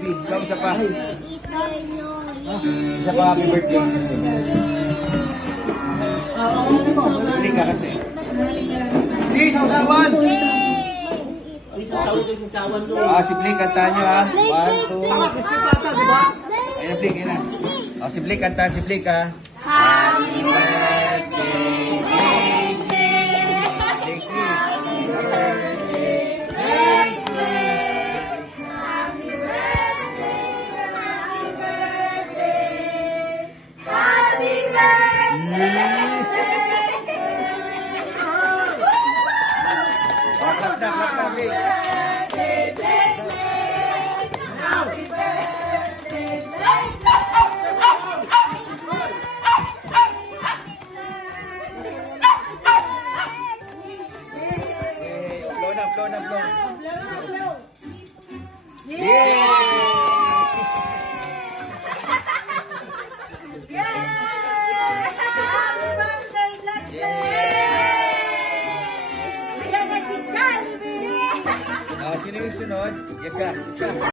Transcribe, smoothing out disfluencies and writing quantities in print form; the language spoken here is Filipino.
baby. Ikaw, isa pa. Isa pa, happy birthday. Hindi ka kasi. Hindi, sausawan! Si Blake, kantaan nyo ha. 1, 2. Ayun, Blake, yun na. Si Blake, kantaan si Blake ha. Happy birthday, Blake. Blow na, blow. Yay! Sino yung sunod? Yes, sir.